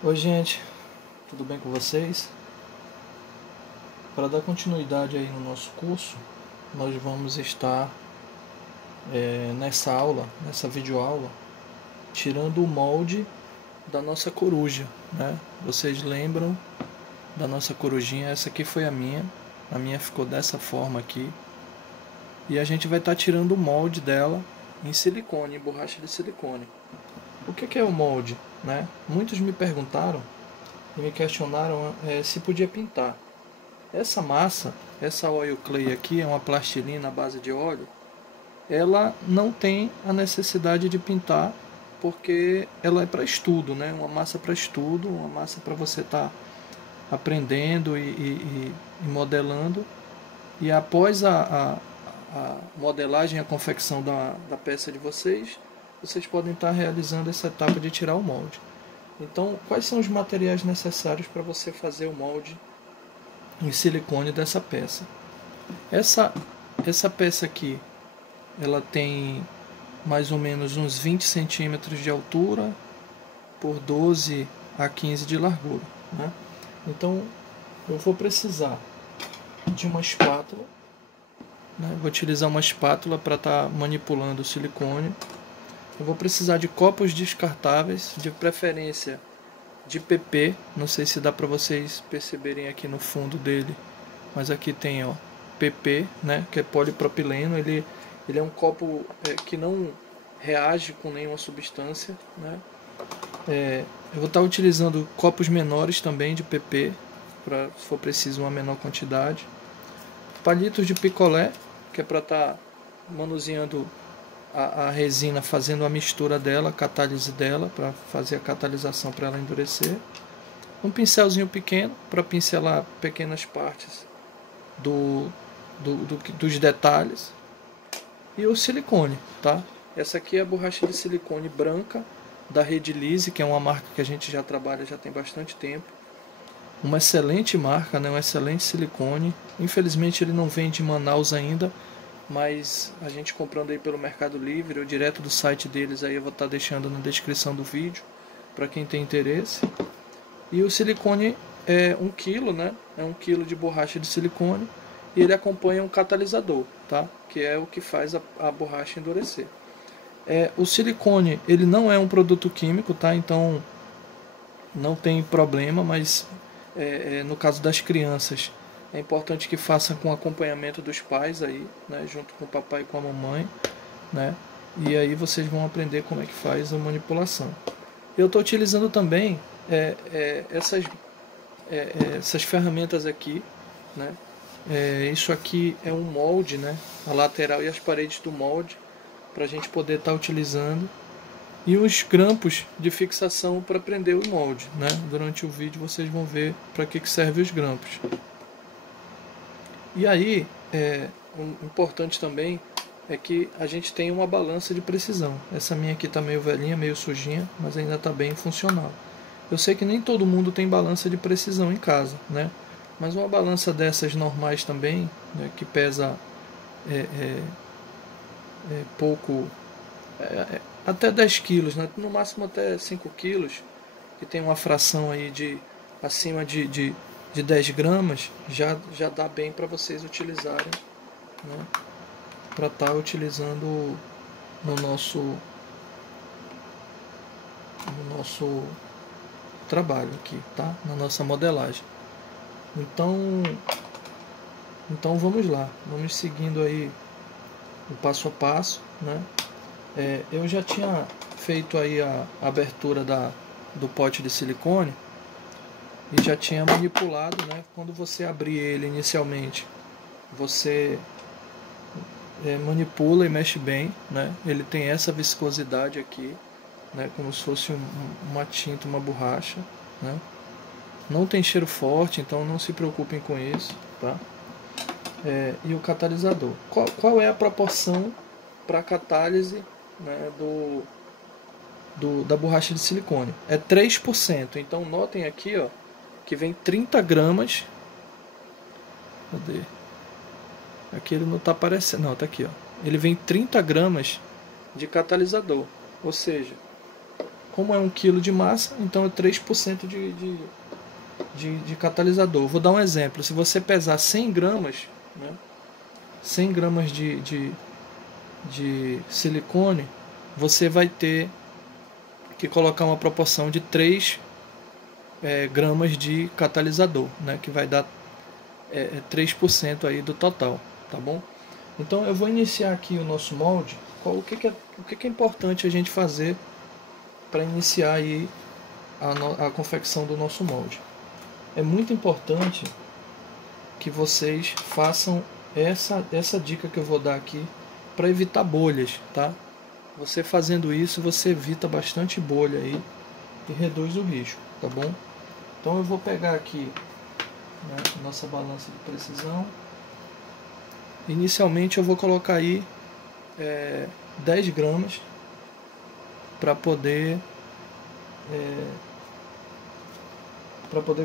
Oi gente, tudo bem com vocês? Para dar continuidade aí no nosso curso, nós vamos estar nessa aula, nessa videoaula, tirando o molde da nossa coruja, né? Vocês lembram da nossa corujinha? Essa aqui foi a minha ficou dessa forma aqui. E a gente vai estar tirando o molde dela em silicone, em borracha de silicone. O que é o molde, né? Muitos me perguntaram e me questionaram se podia pintar. Essa massa, essa oil clay aqui, é uma plastilina à base de óleo. Ela não tem a necessidade de pintar porque ela é para estudo, né? Uma massa para estudo, uma massa para você estar aprendendo e modelando. E após a modelagem, a confecção da peça de vocês, vocês podem estar realizando essa etapa de tirar o molde. Então, quais são os materiais necessários para você fazer o molde em silicone dessa peça? Essa peça aqui, ela tem mais ou menos uns 20 centímetros de altura por 12 a 15 de largura, né? Então eu vou precisar de uma espátula, né? Vou utilizar uma espátula para estar manipulando o silicone. Eu vou precisar de copos descartáveis, de preferência de PP, não sei se dá para vocês perceberem aqui no fundo dele, mas aqui tem, ó, PP, né, que é polipropileno. Ele é um copo que não reage com nenhuma substância, né? Eu vou estar utilizando copos menores também de PP, para se for preciso uma menor quantidade. Palitos de picolé, que é para estar manuseando a resina, fazendo a mistura dela, a catálise dela, para fazer a catalisação para ela endurecer. Um pincelzinho pequeno para pincelar pequenas partes dos detalhes. E o silicone, tá? Essa aqui é a borracha de silicone branca da Redilize, que é uma marca que a gente já trabalha já tem bastante tempo. Uma excelente marca, né? Um excelente silicone. Infelizmente ele não vende em Manaus ainda, mas a gente comprando aí pelo Mercado Livre ou direto do site deles, aí eu vou estar deixando na descrição do vídeo para quem tem interesse. E o silicone é 1 kg, né? É 1 kg de borracha de silicone e ele acompanha um catalisador, tá? Que é o que faz a borracha endurecer. O silicone, ele não é um produto químico, tá? Então não tem problema, mas no caso das crianças é importante que faça com acompanhamento dos pais aí, né? Junto com o papai e com a mamãe, né? E aí vocês vão aprender como é que faz a manipulação. Eu estou utilizando também essas ferramentas aqui, né? Isso aqui é um molde, né? A lateral e as paredes do molde para a gente poder estar utilizando, e os grampos de fixação para prender o molde, né? Durante o vídeo vocês vão ver para que servem os grampos. E aí, importante também é que a gente tem uma balança de precisão. Essa minha aqui está meio velhinha, meio sujinha, mas ainda está bem funcional. Eu sei que nem todo mundo tem balança de precisão em casa, né? Mas uma balança dessas normais também, né, que pesa pouco, até 10 quilos, né? No máximo até 5 quilos, que tem uma fração aí de acima de 10 gramas, já dá bem para vocês utilizarem, né? Para estar utilizando no nosso trabalho aqui, tá? Na nossa modelagem. Então vamos lá, vamos seguindo aí o passo a passo, né? Eu já tinha feito aí a abertura do pote de silicone e já tinha manipulado, né? Quando você abrir ele inicialmente, você manipula e mexe bem, né? Ele tem essa viscosidade aqui, né? Como se fosse uma tinta, uma borracha, né? Não tem cheiro forte, então não se preocupem com isso, tá? E o catalisador. Qual é a proporção para a catálise, né, da borracha de silicone? É 3%. Então notem aqui, ó, que vem 30 gramas. Cadê? Aqui ele não está aparecendo. Não, está aqui, ó. Ele vem 30 gramas de catalisador. Ou seja, como é 1 kg de massa, então é 3% de catalisador. Vou dar um exemplo. Se você pesar 100 gramas, né, 100 gramas de silicone, você vai ter que colocar uma proporção de 3 gramas de catalisador, né, que vai dar 3% aí do total, tá bom? Então eu vou iniciar aqui o nosso molde. O que é importante a gente fazer para iniciar aí a confecção do nosso molde? É muito importante que vocês façam essa dica que eu vou dar aqui para evitar bolhas, tá? Você fazendo isso, você evita bastante bolha aí e reduz o risco, tá bom? Então eu vou pegar aqui, né, nossa balança de precisão. Inicialmente eu vou colocar aí 10 gramas para poder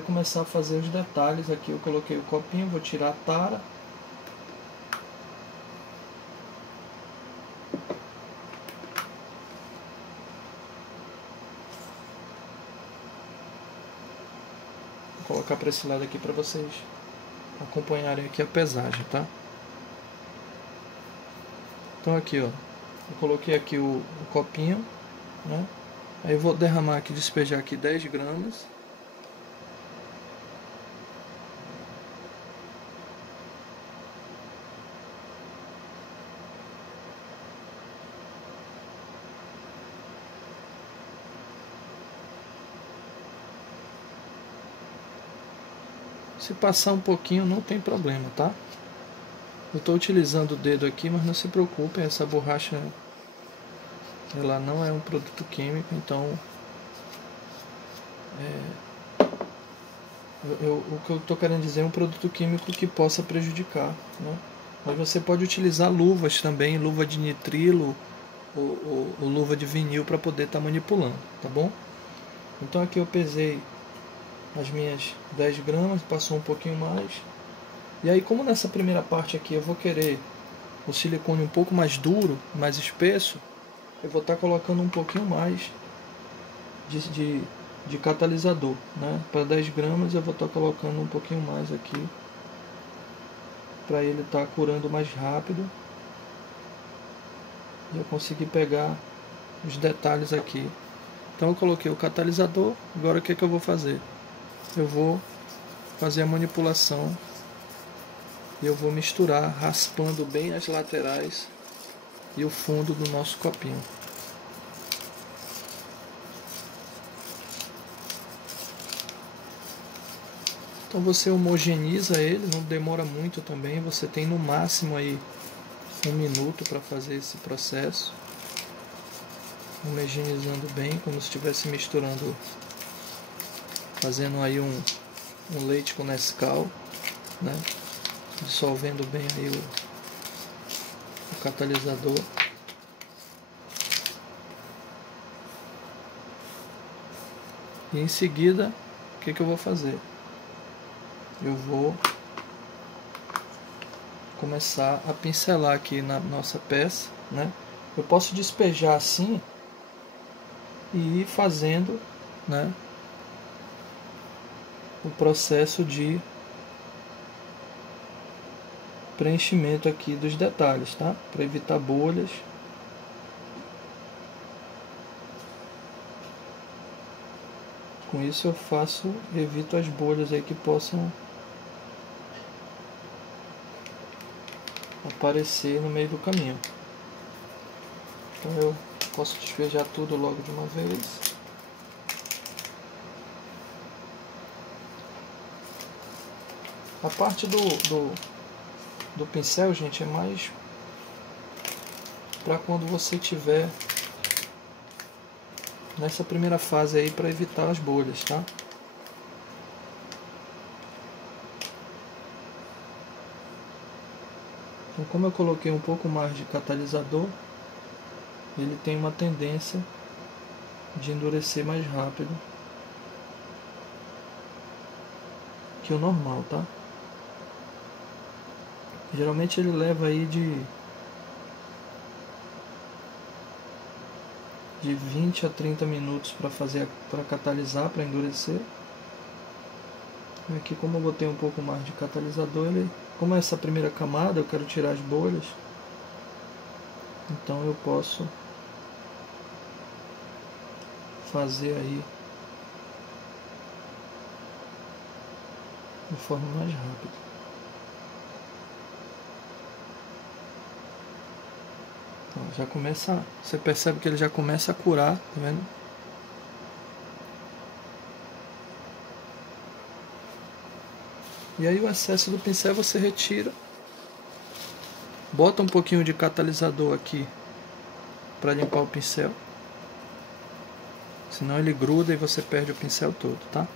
começar a fazer os detalhes. Aqui eu coloquei o copinho, vou tirar a tara. Vou colocar para esse lado aqui para vocês acompanharem aqui a pesagem, tá? Então aqui, ó, eu coloquei aqui o copinho, né? Aí eu vou derramar aqui, despejar aqui 10 gramas. Se passar um pouquinho não tem problema, tá? Eu estou utilizando o dedo aqui, mas não se preocupem, essa borracha ela não é um produto químico, então o que eu estou querendo dizer é um produto químico que possa prejudicar, né? Mas você pode utilizar luvas também, luva de nitrilo ou luva de vinil para poder estar manipulando, tá bom? Então aqui eu pesei as minhas 10 gramas, passou um pouquinho mais. E aí, como nessa primeira parte aqui eu vou querer o silicone um pouco mais duro, mais espesso, eu vou estar colocando um pouquinho mais de catalisador, né? Para 10 gramas eu vou estar colocando um pouquinho mais aqui, para ele estar curando mais rápido e eu conseguir pegar os detalhes aqui. Então eu coloquei o catalisador. Agora o que eu vou fazer? Eu vou fazer a manipulação e eu vou misturar, raspando bem as laterais e o fundo do nosso copinho. Então você homogeniza ele, não demora muito também, você tem no máximo aí 1 minuto para fazer esse processo. Homogeneizando bem, como se estivesse misturando, fazendo aí um leite com Nescau, né? Dissolvendo bem aí o catalisador. E em seguida, o que eu vou fazer? Eu vou começar a pincelar aqui na nossa peça, né? Eu posso despejar assim e ir fazendo, né, o processo de preenchimento aqui dos detalhes, tá? Para evitar bolhas. Com isso eu evito as bolhas aí que possam aparecer no meio do caminho. Então eu posso despejar tudo logo de uma vez. A parte do pincel, gente, é mais para quando você tiver nessa primeira fase aí, para evitar as bolhas, tá? Então, como eu coloquei um pouco mais de catalisador, ele tem uma tendência de endurecer mais rápido que o normal, tá? Geralmente ele leva aí de de 20 a 30 minutos para catalisar, para endurecer. Aqui, como eu botei um pouco mais de catalisador, como é essa primeira camada, eu quero tirar as bolhas, então eu posso fazer aí de forma mais rápida. Então, já começa, você percebe que ele já começa a curar, tá vendo? E aí o excesso do pincel você retira, bota um pouquinho de catalisador aqui para limpar o pincel, senão ele gruda e você perde o pincel todo, tá?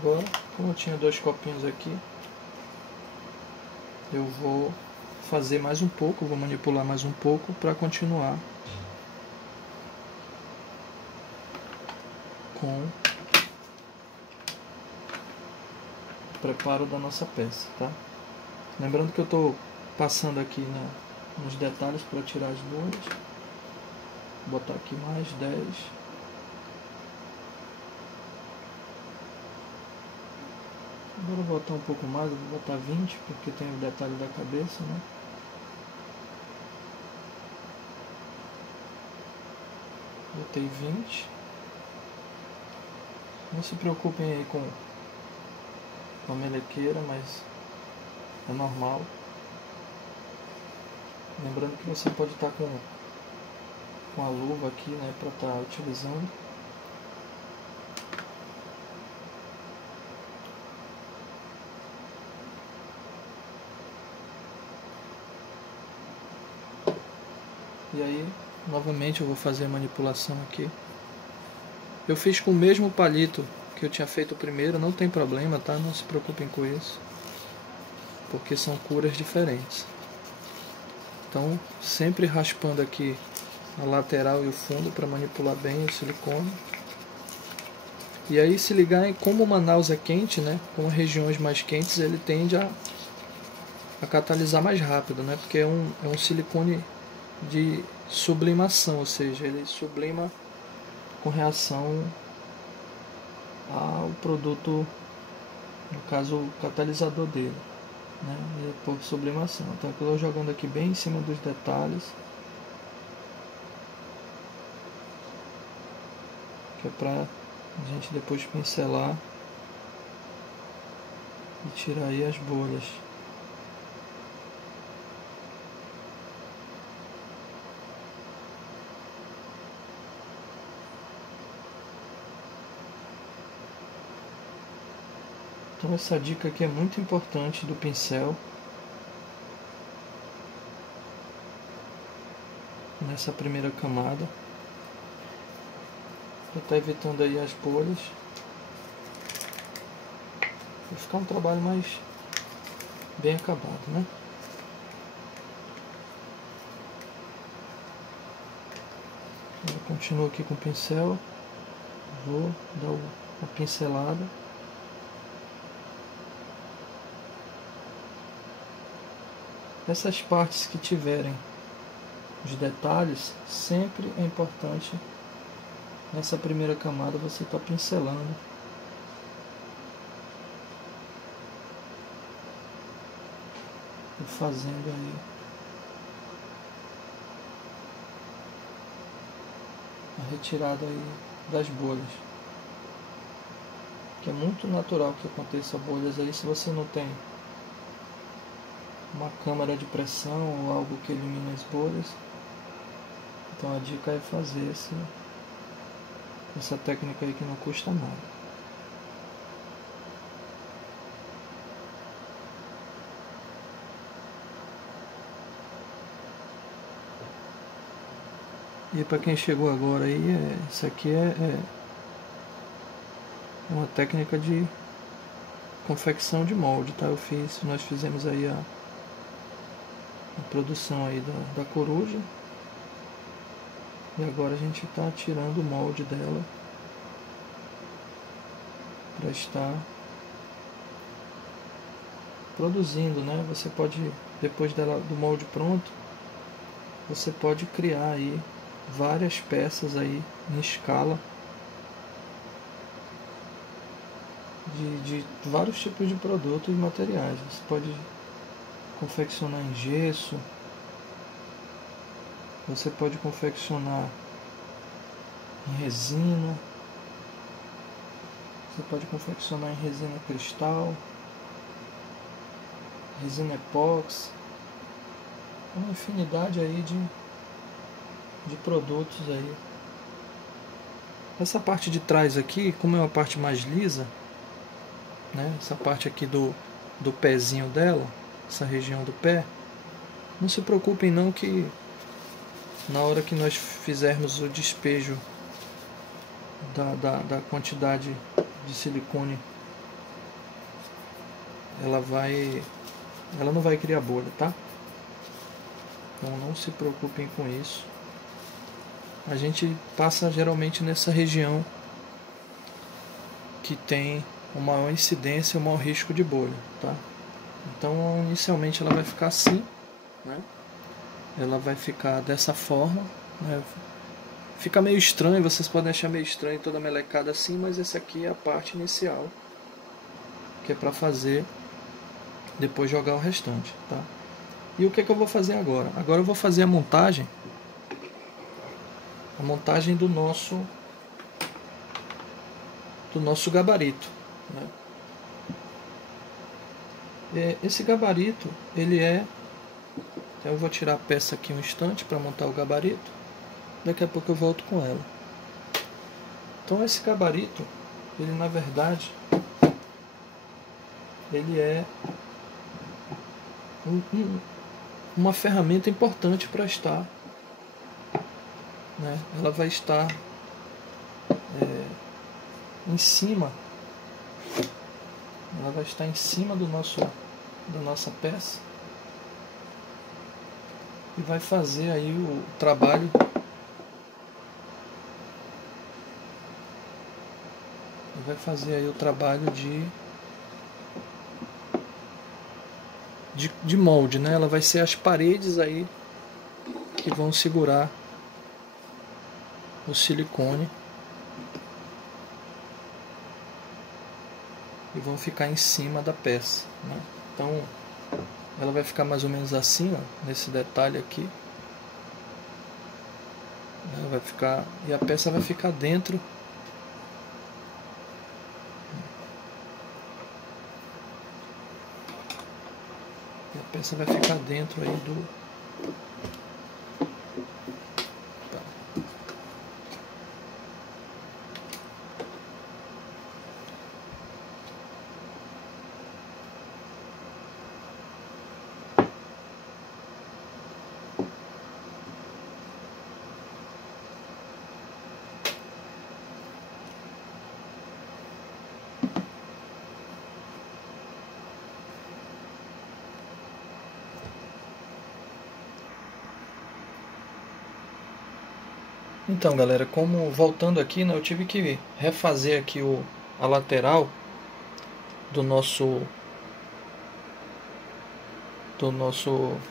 Agora, como eu tinha 2 copinhos aqui, eu vou fazer mais um pouco, vou manipular mais um pouco para continuar com o preparo da nossa peça, tá? Lembrando que eu estou passando aqui nos detalhes para tirar as bolhas. Vou botar aqui mais 10. Agora eu vou botar um pouco mais, eu vou botar 20, porque tem o detalhe da cabeça, né? Botei 20. Não se preocupem aí com a melequeira, mas é normal. Lembrando que você pode estar com a luva aqui, né, para estar utilizando. E aí, novamente eu vou fazer a manipulação aqui. Eu fiz com o mesmo palito que eu tinha feito o primeiro, não tem problema, tá? Não se preocupem com isso, porque são curas diferentes. Então, sempre raspando aqui a lateral e o fundo para manipular bem o silicone. E aí, se ligar, como o Manaus é quente, né? Com regiões mais quentes, ele tende a catalisar mais rápido, né? Porque é um silicone de sublimação, ou seja, ele sublima com reação ao produto, no caso o catalisador dele, né? Por sublimação. Então eu estou jogando aqui bem em cima dos detalhes, que é para a gente depois pincelar e tirar aí as bolhas. Então essa dica aqui é muito importante do pincel, nessa primeira camada, para estar evitando aí as bolhas, vai ficar um trabalho mais bem acabado, né? Eu continuo aqui com o pincel, vou dar uma pincelada. Essas partes que tiverem os detalhes, sempre é importante nessa primeira camada você está pincelando e fazendo aí a retirada aí das bolhas, que é muito natural que aconteça bolhas aí se você não tem uma câmara de pressão ou algo que elimine as bolhas. Então a dica é fazer essa técnica aí que não custa nada. E para quem chegou agora aí, isso aqui é uma técnica de confecção de molde, tá? Nós fizemos aí a produção aí da coruja, e agora a gente está tirando o molde dela para estar produzindo, né? Você pode, depois do molde pronto, você pode criar aí várias peças aí em escala de vários tipos de produtos e materiais. Você pode confeccionar em gesso, você pode confeccionar em resina, você pode confeccionar em resina cristal, resina epóxi, uma infinidade aí de produtos aí. Essa parte de trás aqui, como é uma parte mais lisa, né? Essa parte aqui do pezinho dela, essa região do pé, não se preocupem não que na hora que nós fizermos o despejo da quantidade de silicone, ela não vai criar bolha, tá? Então não se preocupem com isso. A gente passa geralmente nessa região que tem uma maior incidência e um maior risco de bolha, tá? Então inicialmente ela vai ficar assim, né? Ela vai ficar dessa forma, né? Fica meio estranho, vocês podem achar meio estranho toda melecada assim, mas essa aqui é a parte inicial, que é para fazer depois jogar o restante, tá? E o que é que eu vou fazer agora? Agora eu vou fazer a montagem do nosso gabarito, né? Esse gabarito, ele é... Então eu vou tirar a peça aqui um instante para montar o gabarito. Daqui a pouco eu volto com ela. Então esse gabarito, ele na verdade, ele é uma ferramenta importante para estar, né? Ela vai estar em cima, ela vai estar em cima da nossa peça e vai fazer aí o trabalho de molde, né? Ela vai ser as paredes aí que vão segurar o silicone e vão ficar em cima da peça, né? Então ela vai ficar mais ou menos assim, ó, nesse detalhe aqui. Ela vai ficar, e a peça vai ficar dentro. E a peça vai ficar dentro aí do... Então, galera, como voltando aqui, né, eu tive que refazer aqui a lateral do nosso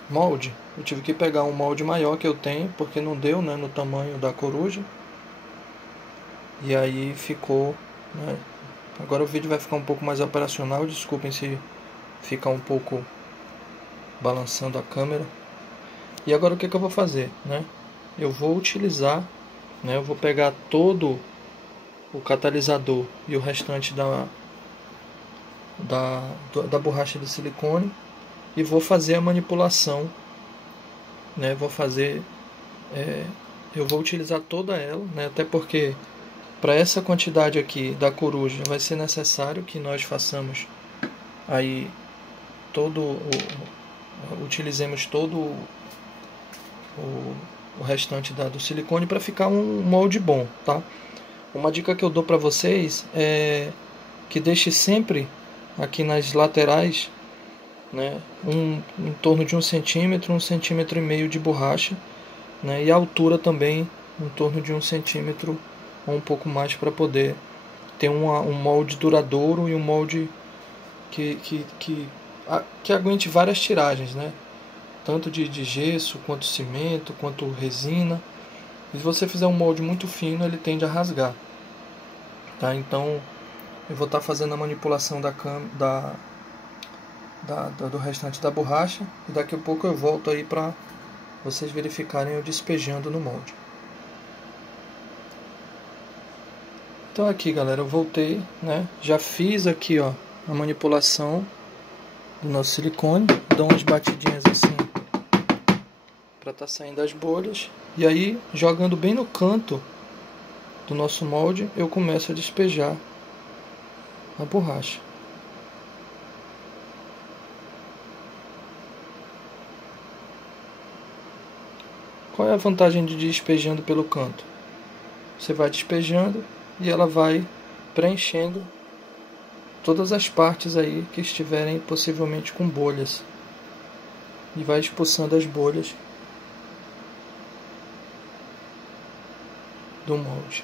molde. Eu tive que pegar um molde maior que eu tenho, porque não deu, né, no tamanho da coruja. E aí ficou, né? Agora o vídeo vai ficar um pouco mais operacional, desculpem se fica um pouco balançando a câmera. E agora o que eu vou fazer, né? Eu vou utilizar, né, eu vou pegar todo o catalisador e o restante da borracha de silicone e vou fazer a manipulação, né? Eu vou utilizar toda ela, né? Até porque para essa quantidade aqui da coruja vai ser necessário que nós façamos aí utilizemos todo o restante do silicone para ficar um molde bom, tá? Uma dica que eu dou para vocês é que deixe sempre aqui nas laterais, né, em torno de 1 centímetro, 1,5 centímetro de borracha, né, e a altura também em torno de 1 centímetro ou um pouco mais, para poder ter um molde duradouro e um molde que que aguente várias tiragens, né? Tanto de gesso, quanto cimento, quanto resina. E se você fizer um molde muito fino, ele tende a rasgar. Tá? Então eu vou estar fazendo a manipulação do restante da borracha. E daqui a pouco eu volto aí para vocês verificarem eu despejando no molde. Então aqui, galera, eu voltei, né? Já fiz aqui, ó, a manipulação do nosso silicone. Dou umas batidinhas assim para tá saindo as bolhas. E aí, jogando bem no canto do nosso molde, eu começo a despejar a borracha. Qual é a vantagem de ir despejando pelo canto? Você vai despejando e ela vai preenchendo todas as partes aí que estiverem possivelmente com bolhas. E vai expulsando as bolhas do molde.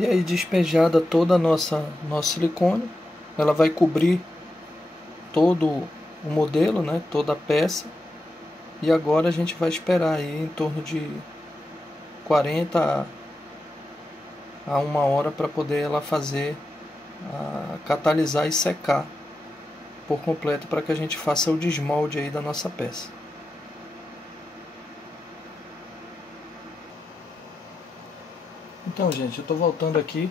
E aí, despejada toda a nosso silicone, ela vai cobrir todo o modelo, né, toda a peça. E agora a gente vai esperar aí em torno de 40 a 1 hora para poder ela fazer, catalisar e secar por completo, para que a gente faça o desmolde aí da nossa peça. Então, gente, eu estou voltando aqui.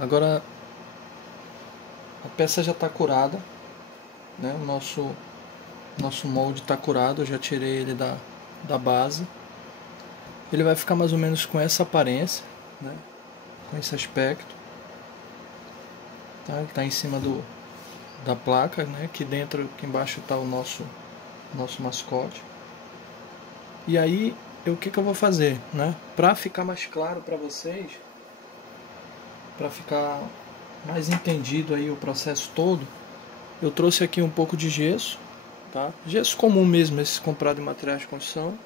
Agora a peça já está curada, né? O nosso molde está curado. Eu já tirei ele da base. Ele vai ficar mais ou menos com essa aparência, né? Com esse aspecto. Tá? Ele está em cima da placa, né? Aqui dentro, aqui embaixo está o nosso mascote. E aí, o que eu vou fazer, né? Para ficar mais claro para vocês, para ficar mais entendido aí o processo todo, eu trouxe aqui um pouco de gesso, tá? Gesso comum mesmo, esse comprado em materiais de construção,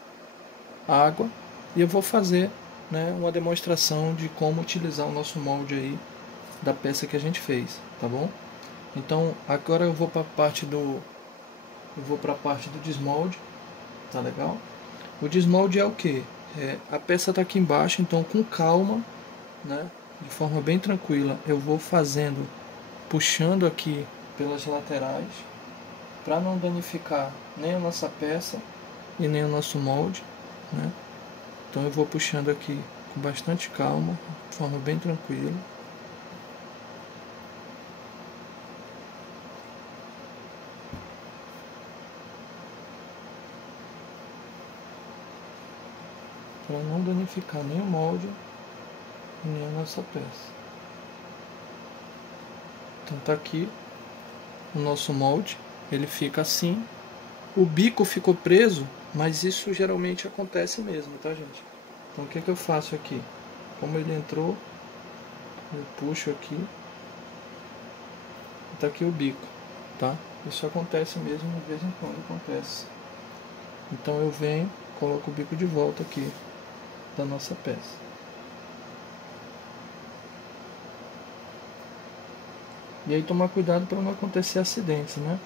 água, e eu vou fazer, né, uma demonstração de como utilizar o nosso molde aí da peça que a gente fez, tá bom? Então agora eu vou para a parte do desmolde, tá legal? O desmolde é o que? A peça está aqui embaixo, então com calma, né, de forma bem tranquila, eu vou fazendo, puxando aqui pelas laterais, para não danificar nem a nossa peça e nem o nosso molde, né? Então eu vou puxando aqui com bastante calma, de forma bem tranquila. Para não danificar nem o molde e nem a nossa peça. Então tá aqui o nosso molde, ele fica assim. O bico ficou preso, mas isso geralmente acontece mesmo, tá, gente? Então o que eu faço aqui? Como ele entrou, eu puxo aqui. Tá aqui o bico, tá? Isso acontece mesmo, de vez em quando acontece. Então eu venho, coloco o bico de volta aqui da nossa peça. E aí tomar cuidado para não acontecer acidentes, né?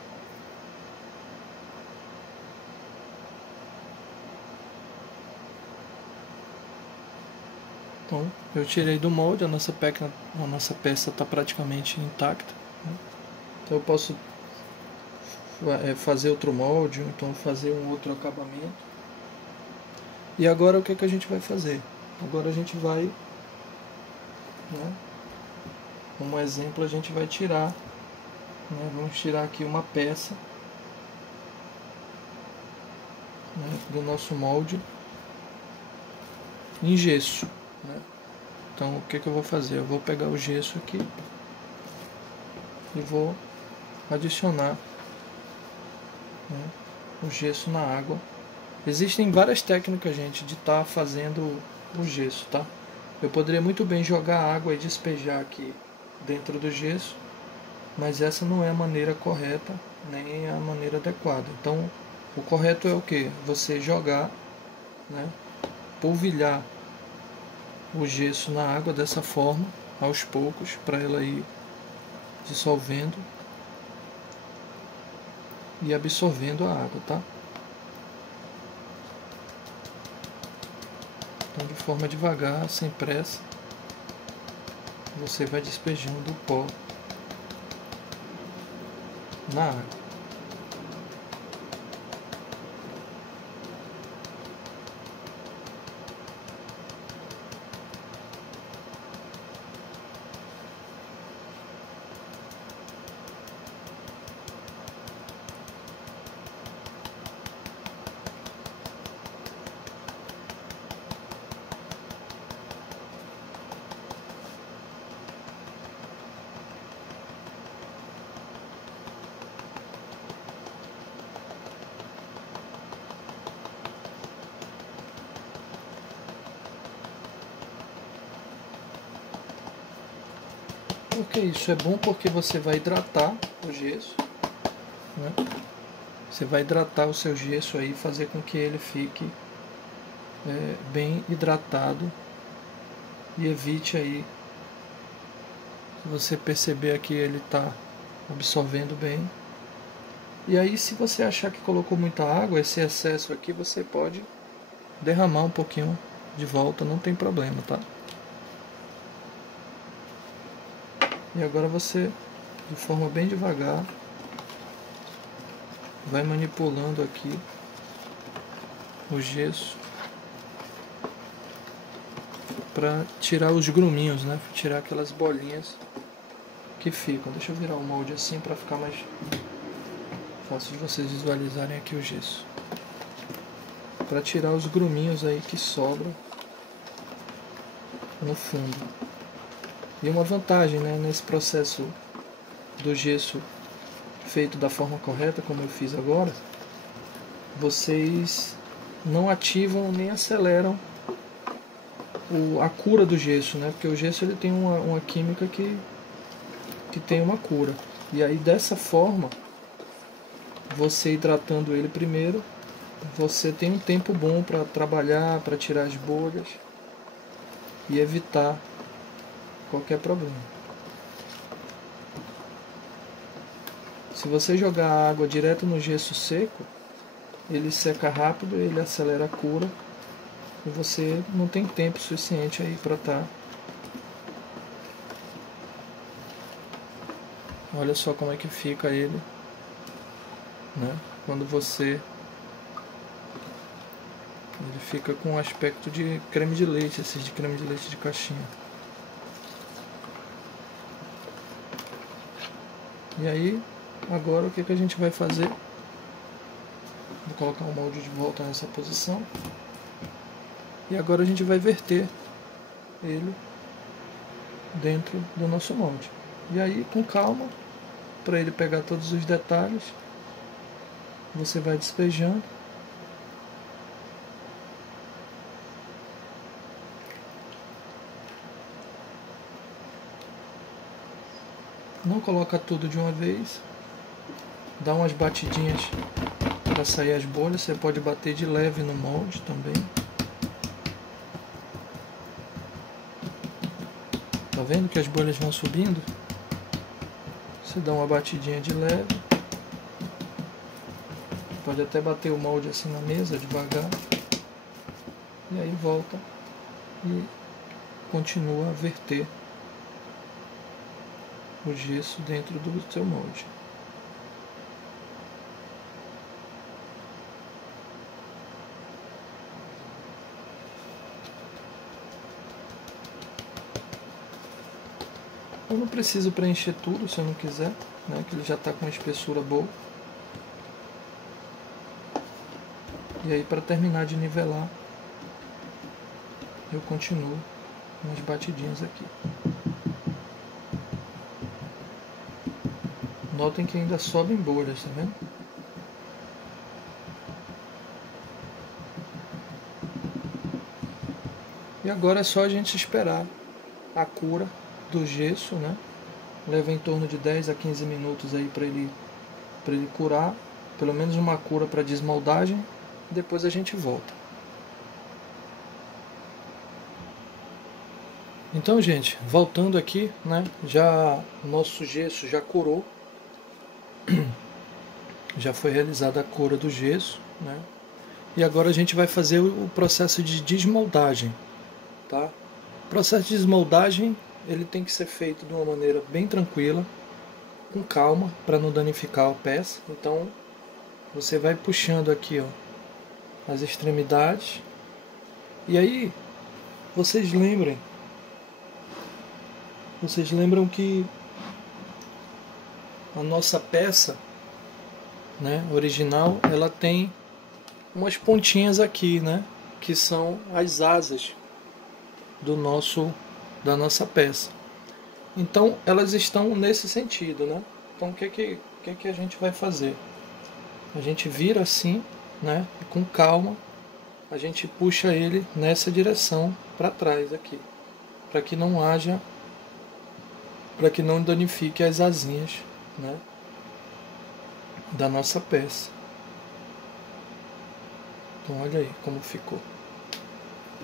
Então eu tirei do molde, a nossa peça está praticamente intacta, né? Então eu posso fazer outro molde, ou então fazer um outro acabamento. E agora o que a gente vai fazer? Agora a gente vai, né, como exemplo, a gente vai tirar, né, vamos tirar aqui uma peça, né, do nosso molde em gesso, né? Então o que eu vou fazer? Eu vou pegar o gesso aqui, e vou adicionar, né, o gesso na água. Existem várias técnicas, gente, de estar fazendo o gesso, tá? Eu poderia muito bem jogar água e despejar aqui dentro do gesso, mas essa não é a maneira correta, nem a maneira adequada. Então, o correto é o que? Você jogar, né, polvilhar o gesso na água dessa forma, aos poucos, para ela ir dissolvendo e absorvendo a água, tá? Então, de forma devagar, sem pressa, você vai despejando o pó na água. Porque isso é bom porque você vai hidratar o gesso, né? Você vai hidratar o seu gesso aí, fazer com que ele fique bem hidratado e evite aí, se você perceber aqui, ele está absorvendo bem. E aí, se você achar que colocou muita água, esse excesso aqui, você pode derramar um pouquinho de volta, não tem problema, tá? E agora você, de forma bem devagar, vai manipulando aqui o gesso para tirar os gruminhos, né? Tirar aquelas bolinhas que ficam. Deixa eu virar o molde assim para ficar mais fácil de vocês visualizarem aqui o gesso. Para tirar os gruminhos aí que sobram no fundo. E uma vantagem, né, nesse processo do gesso feito da forma correta, como eu fiz agora, vocês não ativam nem aceleram a cura do gesso, né? Porque o gesso ele tem uma química que tem uma cura. E aí dessa forma, você hidratando ele primeiro, você tem um tempo bom para trabalhar, para tirar as bolhas e evitar qualquer problema. Se você jogar a água direto no gesso seco, ele seca rápido, ele acelera a cura e você não tem tempo suficiente aí para estar. Olha só como é que fica ele, né? Quando você... ele fica com um aspecto de creme de leite, esses de creme de leite de caixinha. E aí, agora o que a gente vai fazer? Vou colocar o molde de volta nessa posição. E agora a gente vai verter ele dentro do nosso molde. E aí, com calma, para ele pegar todos os detalhes, você vai despejando. Não coloca tudo de uma vez. Dá umas batidinhas para sair as bolhas. Você pode bater de leve no molde também. Tá vendo que as bolhas vão subindo? Você dá uma batidinha de leve. Pode até bater o molde assim na mesa devagar. E aí volta e continua a verter o gesso dentro do seu molde. Eu não preciso preencher tudo se eu não quiser, né, que ele já está com uma espessura boa. E aí, para terminar de nivelar, eu continuo umas batidinhas aqui. Notem que ainda sobem bolhas, tá vendo? E agora é só a gente esperar a cura do gesso, né? Leva em torno de 10 a 15 minutos aí para ele curar, pelo menos uma cura para desmoldagem, depois a gente volta. Então, gente, voltando aqui, né? Já nosso gesso já curou, já foi realizada a cura do gesso, né? E agora a gente vai fazer o processo de desmoldagem, tá? O processo de desmoldagem ele tem que ser feito de uma maneira bem tranquila, com calma, para não danificar a peça. Então você vai puxando aqui, ó, as extremidades. E aí vocês lembram que a nossa peça, né, original, ela tem umas pontinhas aqui, né, que são as asas da nossa peça. Então elas estão nesse sentido, né? Então o que a gente vai fazer? A gente vira assim, né? E com calma a gente puxa ele nessa direção para trás aqui, para que não danifique as asinhas, né? Da nossa peça. Então olha aí como ficou.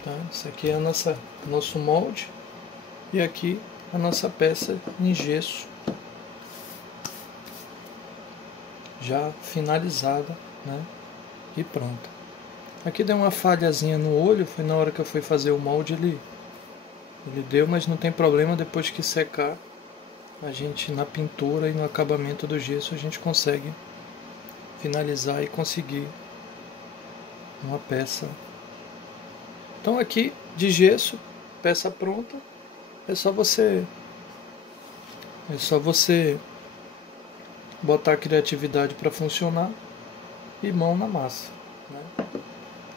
Tá? Isso aqui é nosso molde e aqui a nossa peça em gesso já finalizada, né? E pronta. Aqui deu uma falhazinha no olho, foi na hora que eu fui fazer o molde, ele deu, mas não tem problema, depois que secar, a gente na pintura e no acabamento do gesso a gente consegue finalizar e conseguir uma peça. Então aqui de gesso, peça pronta, é só você botar a criatividade para funcionar e mão na massa, né?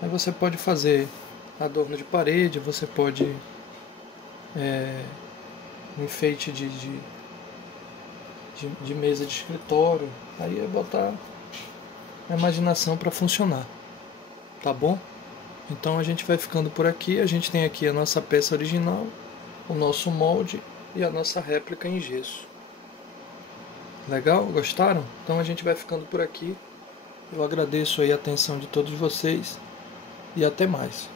Aí você pode fazer adorno de parede, você pode um enfeite de mesa de escritório, aí é botar a imaginação para funcionar, tá bom? Então a gente vai ficando por aqui, a gente tem aqui a nossa peça original, o nosso molde e a nossa réplica em gesso. Legal? Gostaram? Então a gente vai ficando por aqui. Eu agradeço aí a atenção de todos vocês e até mais.